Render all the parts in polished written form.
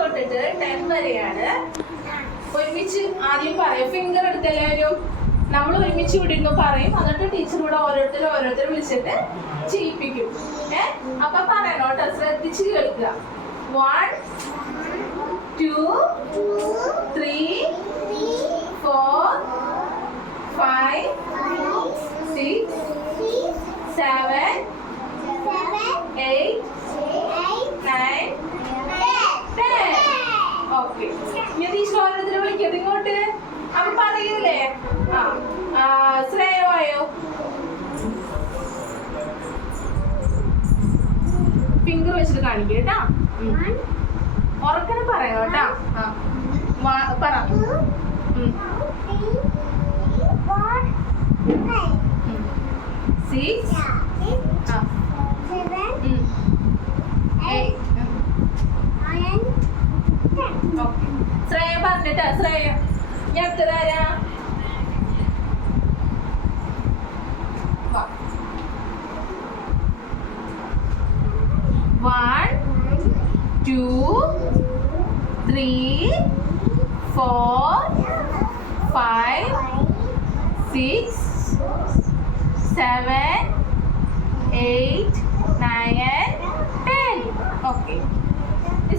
തൊട്ടിട്ട് 10 വരെയാണ്. ഒരുമിച്ച് ആദ്യം പറയും. ഫിംഗർ എടുത്ത് എല്ലാവരും നമ്മൾ ഒരുമിച്ച് വിടുന്നു പറയും. എന്നിട്ട് ടീച്ചർ കൂടെ ഓരോരുത്തരും വിളിച്ചിട്ട് ചെയ്യിപ്പിക്കും. അപ്പൊ പറയണോ കേട്ടോ, ശ്രദ്ധിച്ച് കേൾക്കുക. 1 2 3 4 5 6 7 8 9 10. ഓക്കെ, ഇനി ടീച്ചർ ഓരോരുത്തരും വിളിക്കട്ടെ ഇങ്ങോട്ട്. അപ്പൊ പറയൂലേ? ശ്രേയമായോ? ഫിംഗർ വെച്ചിട്ട് കാണിക്കുക കേട്ടാ. ഉറക്കനെ പറയോ കേട്ടാ. പറ. 6 8. ഓക്കെ, ശ്രേയ പറഞ്ഞിട്ടാ. ശ്രേയ ഞാൻ അടുത്തതാരാ? 1 2 3 4 5 6 7 8 9 10. ഓക്കെ,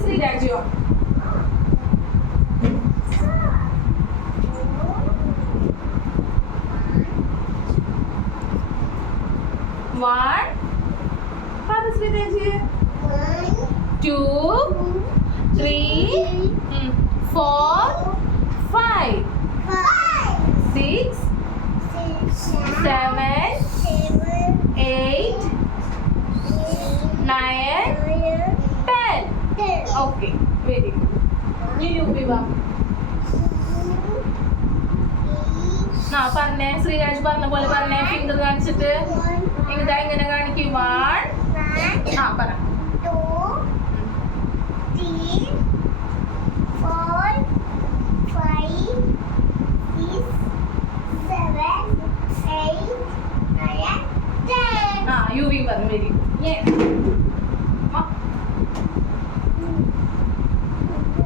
ശ്രീരാജോ? 1 ശ്രീരാജ് 2 3 4 5 6 7 8 9 10. Okay, very good. ഇനി യൂപി വാ. പറഞ്ഞേ, ശ്രീരാജ് പറഞ്ഞ പോലെ പറഞ്ഞേ. ഫിംഗർ കാണിച്ചിട്ട് ഇങ്ങനെ കാണിക്കും. 1 പറ. 2 3 4 5 6 7 8 9 10. യുവി പറഞ്ഞു. Very good.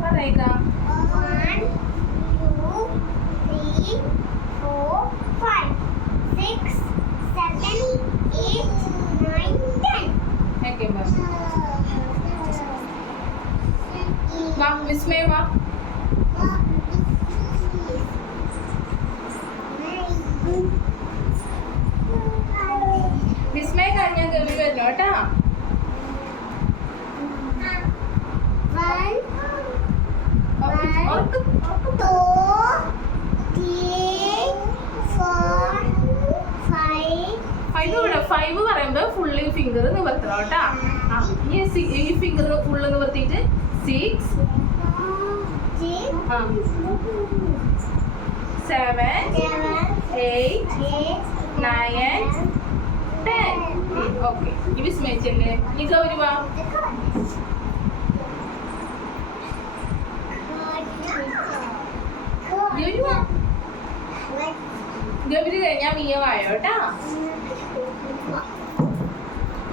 പറയക. 1 2 3 4 5 6 7 8 9 10. ഓക്കെ, വാ വിസ്മയ വാ. വിസ്മയ കഴിഞ്ഞാൽ ഗവി വരുന്നു കേട്ടാ. 5 പറയുമ്പോ ഫുള്ളി ഫിംഗർ നിവർത്തണം കേട്ടാ. ഈ ഫിംഗർ ഫുള്ള് നിവർത്തിയിട്ട് 6 7 8 9 10. ഓക്കെ, ഈ വിസ്മയിച്ചല്ലേ. ഈ ഗൗരി വാ. ഗൗരി കഴിഞ്ഞാ മിയ വായോ കേട്ടാ.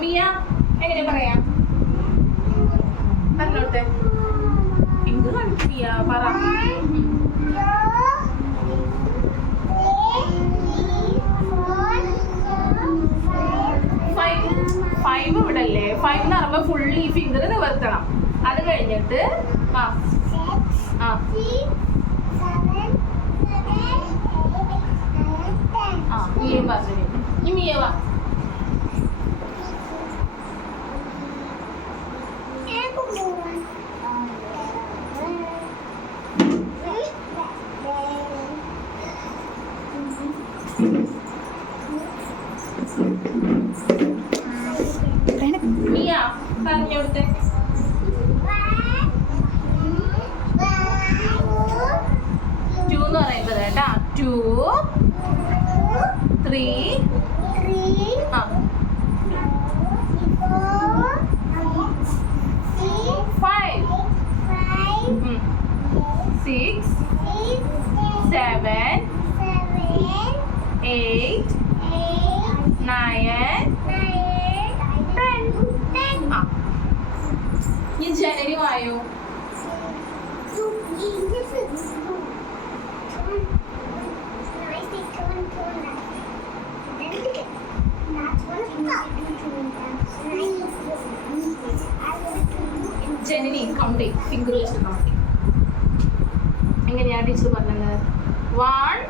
മിയ എങ്ങനെ പറയാം? പറഞ്ഞോട്ടെ. ഫിംഗർ കാണിച്ചു മിയ. പറ. 5 ഇവിടെ അല്ലേ. 5 എന്ന് പറയുമ്പോ ഫുള്ളി ഈ ഫിംഗർ നിവർത്തണം. അത് കഴിഞ്ഞിട്ട് മിയ പറഞ്ഞു. ഈ മിയ വാ. മിയ പറഞ്ഞോട്ടെ. 2 എന്ന് പറയുന്നത് കേട്ടാ. 2 3 5 6 7 8 9 10. ഈ ജനുവരി ആയോ? ജനനി കൗണ്ട് ചെയ്യും ഫിംഗർ വെച്ചിട്ട് കൗണ്ട് ചെയ്യും. എങ്ങനെയാ ടീച്ചർ പറഞ്ഞത്? 1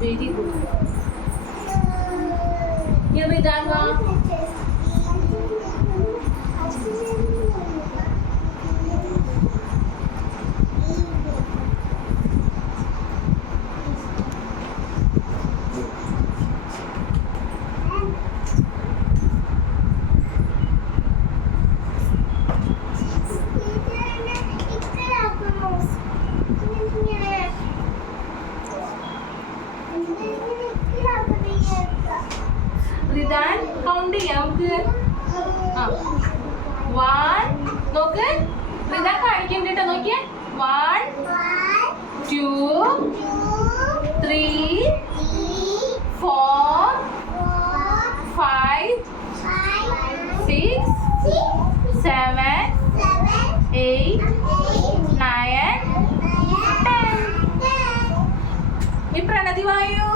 വെരി ഗുഡ്. റിദാൻ വാ. റിദാൻ കൗണ്ട് ചെയ്യാം നമുക്ക്. 1 നോക്ക്, റിദാൻ കാണിക്കണ്ടോ നോക്കിയേ. 1 2 3 4 5 6 7 8 9 10. ഈ പ്രണതി വായു.